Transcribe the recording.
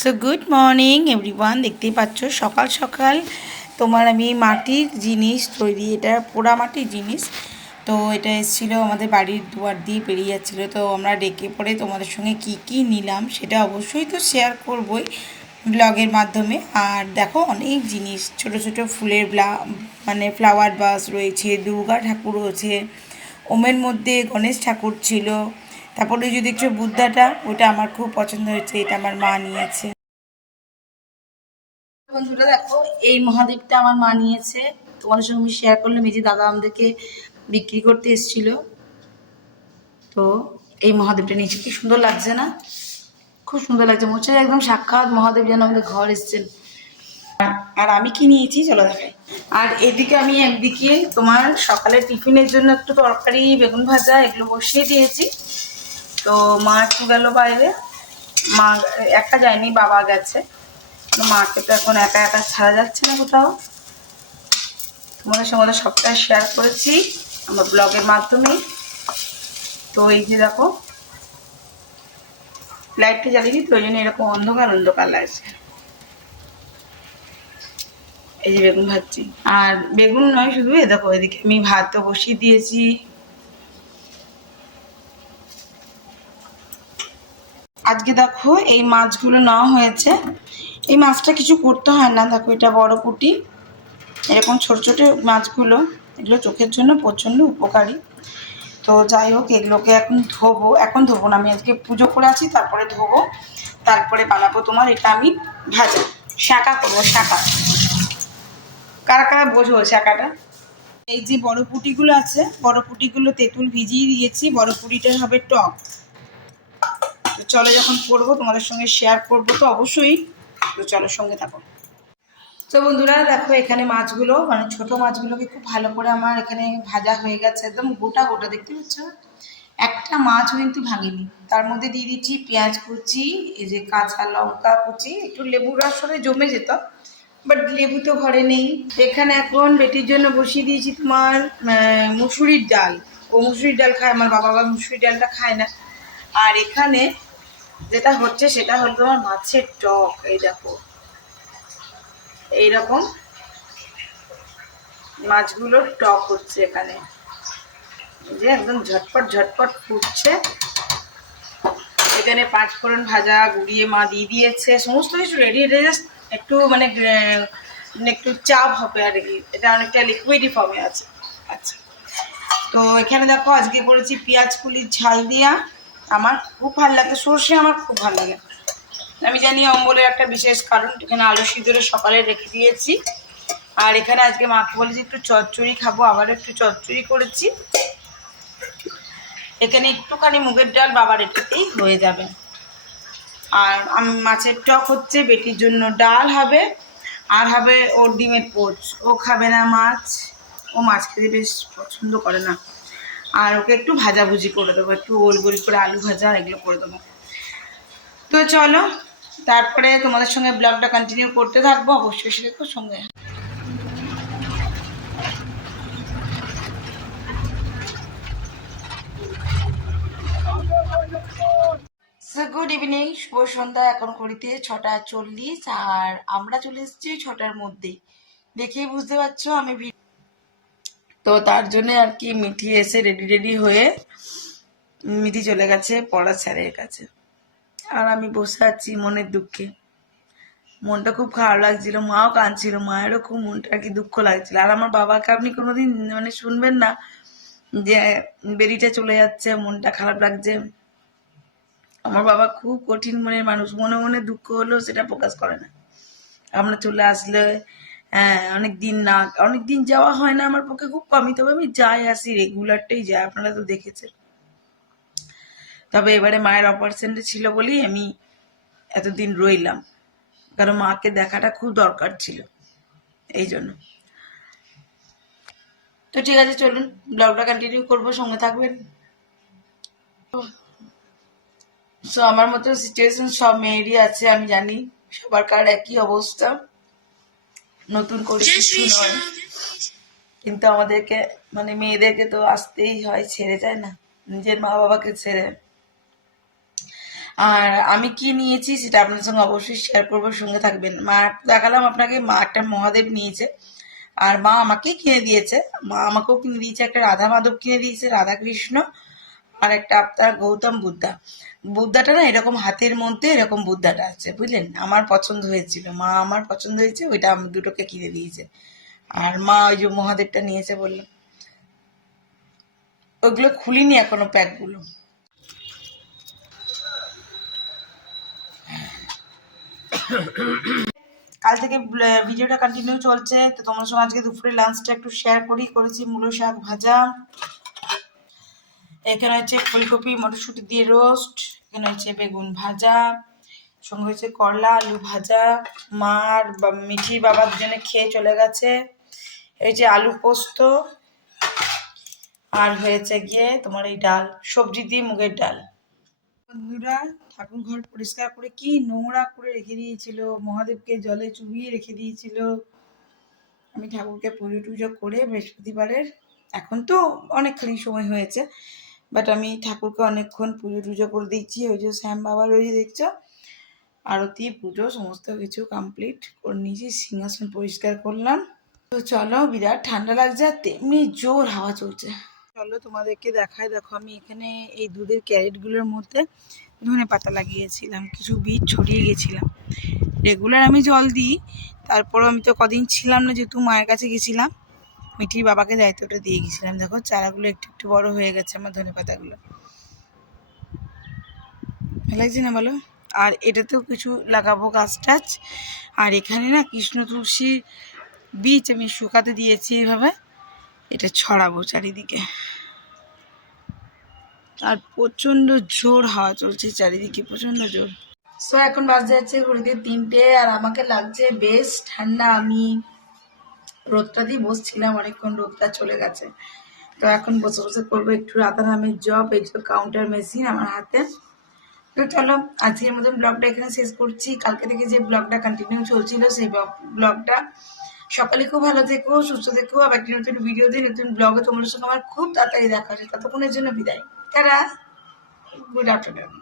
So good morning everyone, দেখতেই পাচ্ছ সকাল সকাল তোমার আমি মাটির জিনিস তৈরি, এটা পোড়া মাটির জিনিস। তো এটা এসেছিলো আমাদের বাড়ির দুয়ার দিয়ে পেরিয়ে যাচ্ছিলো, তো আমরা ডেকে পড়ে তোমাদের সঙ্গে কি কি নিলাম সেটা অবশ্যই তো শেয়ার করবই ব্লগের মাধ্যমে। আর দেখো অনেক জিনিস, ছোট ছোট ফুলের মানে ফ্লাওয়ার বাস রয়েছে, দুর্গা ঠাকুর রয়েছে, ওমের মধ্যে গণেশ ঠাকুর ছিল। তারপরে ওই যে দেখছো বুদ্ধাটা, ওটা আমার খুব পছন্দ হয়েছে, এটা আমার মা নিয়েছে। বন্ধুরা দেখো, এই মহাদেবটা আমার মা নিয়েছে, তোমাদের সঙ্গে আমি শেয়ার করলাম। এই যে দাদা আমাদেরকে বিক্রি করতে এসেছিল, তো এই মহাদেবটা নিয়েছে। কি সুন্দর লাগছে না? খুব সুন্দর লাগছে, মনে হচ্ছে একদম সাক্ষাৎ মহাদেব যেন আমাদের ঘর এসেছেন। আর আমি কি নিয়েছি চলো দেখাই। আর এদিকে আমি একদিকে তোমার সকালে টিফিনের জন্য একটু তরকারি, বেগুন ভাজা এগুলো বসিয়ে দিয়েছি। তো মা একটু গেল বাইরে, মা একা যায়নি, বাবা গেছে। মাকে তো এখন একা একা ছাড়া যাচ্ছে না কোথাও। তোমাদের সঙ্গে সবটাই শেয়ার করেছি আমার ব্লগের মাধ্যমে। তো এই যে দেখো, লাইটটা জ্বালিয়ে তো ওই জন্য এরকম অন্ধকার অন্ধকার লাগছে। এই যে বেগুন ভাজছি, আর বেগুন নয় শুধু, এ দেখো এদিকে আমি ভাতও বসিয়ে দিয়েছি। আজকে দেখো এই মাছগুলো নেওয়া হয়েছে। এই মাছটা কিছু করতে হয় না, দেখো এটা বড় পুঁটি, এরকম ছোট ছোট মাছগুলো, এগুলো চোখের জন্য প্রচণ্ড উপকারী। তো যাই হোক, এগুলোকে এখন ধোবো, এখন ধোবো না, আমি আজকে পুজো করে আছি, তারপরে ধোবো, তারপরে বানাবো তোমার এটা আমি ভাজা, শাঁকা করবো, শাঁকা। কারা কারা বোঝো শাঁকাটা? এই যে বড় পুঁটিগুলো আছে, বড় পুঁটিগুলো তেঁতুল ভিজিয়ে দিয়েছি, বড় পুঁটিটা হবে টক। তো চলো, যখন করবো তোমাদের সঙ্গে শেয়ার করবো তো অবশ্যই, তো চলো সঙ্গে থাকো। তো বন্ধুরা দেখো, এখানে মাছগুলো মানে ছোট মাছগুলোকে খুব ভালো করে আমার এখানে ভাজা হয়ে গেছে, একদম গোটা গোটা, দেখতে পাচ্ছ? একটা মাছও কিন্তু ভাঙিনি। তার মধ্যে দিয়ে দিচ্ছি পেঁয়াজ কুচি, এই যে কাঁচা লঙ্কা কুচি, একটু লেবুর রস হলে জমে যেত, বাট লেবু তো ঘরে নেই। এখানে এখন বেটির জন্য বসিয়ে দিয়েছি তোমার মুসুরির ডাল। ও মুসুরির ডাল খায়, আমার বাবা আবার মুসুরির ডালটা খায় না। আর এখানে যেটা হচ্ছে সেটা হলো তোমার মাছের টক। এই দেখো এইরকম মাছগুলোর টক হচ্ছে এখানে, যে একদম ঝটপট ঝটপট ফুটছে। এখানে পাঁচফোড়ন ভাজা গুঁড়িয়ে মা দিয়ে দিয়েছে, সমস্ত কিছু রেডি। এটা জাস্ট একটু মানে একটু চাপ হবে আর কি, এটা অনেকটা লিকুইডি ফর্মে আছে। আচ্ছা, তো এখানে দেখো আজকে করেছি পেঁয়াজ কুলির ঝাল দিয়া। আমার খুব ভালো লাগে সর্ষে, আমার খুব ভালো লাগে। আমি জানি অম্বলের একটা বিশেষ কারণ। এখানে আলু সিদ্ধরে সকালে রেখে দিয়েছি। আর এখানে আজকে মাকে বলেছি একটু চচ্চড়ি খাবো, আবার একটু চচ্চড়ি করেছি। এখানে একটুখানি মুগের ডাল, বাবার এটাতেই হয়ে যাবে। আর মাছের টক হচ্ছে, বেটির জন্য ডাল হবে, আর হবে ওর ডিমের পোচ। ও খাবে না মাছ, ও মাছ খেতে বেশ পছন্দ করে না। আর ওকে একটু ভাজাভুজি করে দেবো, একটু গোল গোল করে আলু ভাজা এগুলো করে দেবো। তো চলো, তারপরে তোমাদের সঙ্গে ব্লগটা কন্টিনিউ করতে থাকবো, অবশ্যই সেটা সঙ্গে। গুড ইভিনিং, শুভ সন্ধ্যা। এখন ঘড়িতে 6টা 40, আর আমরা চলে এসেছি 6টার মধ্যেই, দেখেই বুঝতে পারছো আমি। তো তার জন্য আর কি মিঠি এসে রেডি রেডি হয়ে, মিঠি চলে গেছে পড়া স্যারের কাছে, আর আমি বসে আছি মনের দুঃখে। মনটা খুব খারাপ লাগছিল, মাও কাঁদছিল, মায়েরও খুব মনটা আর কি দুঃখ লাগছিল। আর আমার বাবাকে আপনি কোনোদিন মানে শুনবেন না যে বেরিটা চলে যাচ্ছে, মনটা খারাপ লাগছে। আমার বাবা খুব কঠিন মনের মানুষ, মনে মনে দুঃখ হলেও সেটা প্রকাশ করে না। আমরা চলে আসলে, হ্যাঁ, অনেক দিন যাওয়া হয় না আমার পক্ষে, খুব কমই, তবে আমি যাই আসি, রেগুলারটাই যাই, আপনারা তো দেখেছেন। তবে এবারে মায়ের অপারেশনটা ছিল বলেই আমি এতদিন রইলাম, কারণ মাকে দেখাটা খুব দরকার ছিল, এই জন্য। তো ঠিক আছে, চলুন ব্লগটা কন্টিনিউ করবো, সঙ্গে থাকবেন। সো আমার মতো সিচুয়েশন সব মেয়েরই আছে, আমি জানি সবার কার একই অবস্থা, নতুন করে কিছু নয়। কিন্তু আমাদেরকে মানে মেয়েদেরকে তো আসতেই হয়, ছেড়ে যায় না নিজের মা বাবাকে ছেড়ে। আর আমি কি নিয়েছি সেটা আপনার সঙ্গে অবশ্যই শেয়ার করবো, সঙ্গে থাকবেন। মা দেখালাম আপনাকে, মা একটা মহাদেব নিয়েছে আর মা আমাকেই কিনে দিয়েছে। মা আমাকেও কিনে দিয়েছে, একটা রাধা মাধব কিনে দিয়েছে, রাধা কৃষ্ণ, আর একটা আপনার গৌতম বুদ্ধা। বুদ্ধাটা না এরকম হাতের মধ্যে এরকম বুদ্ধাটা আছে, বুঝলেন? আমার পছন্দ হয়েছিল, মা আমার পছন্দ হয়েছে, ওইটা আমি দুটোকে কিনে দিয়েছে। আর মা ওই যে মহাদেবটা নিয়েছে বললাম, ওইগুলো খুলিনি এখনো প্যাকগুলো। কাল থেকে ভিডিওটা কন্টিনিউ চলছে, তো তোমার সঙ্গে আজকে দুপুরে লাঞ্চটা একটু শেয়ার করেছি মূলো শাক ভাজা, এখানে হচ্ছে ফুলকপি মটরশুঁটি দিয়ে রোস্ট, এখানে হচ্ছে বেগুন ভাজা, সঙ্গে হচ্ছে করলা আলু ভাজা। মার মিঠি বাবা দুজনে খেয়ে চলে গেছে। এই যে আলু পোস্ত, আর হয়েছে গিয়ে তোমার এই ডাল, সবজি দিয়ে মুগের ডাল। বন্ধুরা, ঠাকুর ঘর পরিষ্কার করে কি নোংরা করে রেখে দিয়েছিল, মহাদেবকে জলে চুবিয়ে রেখে দিয়েছিল। আমি ঠাকুরকে পুজো টুজো করে বৃহস্পতিবারের, এখন তো অনেকখানি সময় হয়েছে, বাট আমি ঠাকুরকে অনেকক্ষণ পুজো টুজো করে দিচ্ছি। ওই যে শ্যাম বাবা রয়েছে দেখছো, আরতি পুজো সমস্ত কিছু কমপ্লিট করে নিয়েছি, সিংহাসন পরিষ্কার করলাম। তো চলো, বিরাট ঠান্ডা লাগছে আর তেমনি জোর হাওয়া চলছে। চলো তোমাদেরকে দেখায়, দেখো আমি এখানে এই দুধের ক্যারেটগুলোর মধ্যে ধনে পাতা লাগিয়েছিলাম, কিছু বীজ ছড়িয়ে গেছিলাম। রেগুলার আমি জল দিই, তারপরও আমি তো কদিন ছিলাম না, যেহেতু মায়ের কাছে গেছিলাম, মিঠির বাবাকে দায়িত্বটা দিয়ে গেছিলাম। দেখো চারাগুলো একটু একটু বড় হয়ে গেছে আমার ধনে পাতাগুলো, ভালো লাগছে না বলো? আর এটাতেও কিছু লাগাবো গাছ টাছ। আর এখানে না কৃষ্ণ তুলসীর বীজ আমি শুকাতে দিয়েছি এইভাবে, এটা ছড়াবো চারিদিকে। আর প্রচণ্ড জোর হাওয়া চলছে চারিদিকে, প্রচণ্ড জোর। সো এখন বাজে যাচ্ছে ঘড়িতে 3টে, আর আমাকে লাগছে বেশ ঠান্ডা। আমি রোদটা দিয়ে বসছিলাম অনেকক্ষণ, রোদটা চলে গেছে। তো এখন বসে বসে করবো একটু রাধা নামের জব, এই যে কাউন্টার মেশিন আমার হাতে। তো চলো আজকের মতন ব্লগটা এখানে শেষ করছি। কালকে থেকে যে ব্লগটা কন্টিনিউ চলছিল, সেই ব্লগটা, সকালে খুব ভালো থেকো, সুস্থ থেকো। আবার একটি নতুন ভিডিও দিয়ে নতুন ব্লগে তোমাদের সঙ্গে আমার খুব তাড়াতাড়ি দেখা হচ্ছে। ততক্ষণের জন্য বিদায়, তারা, গুড আফটারনুন।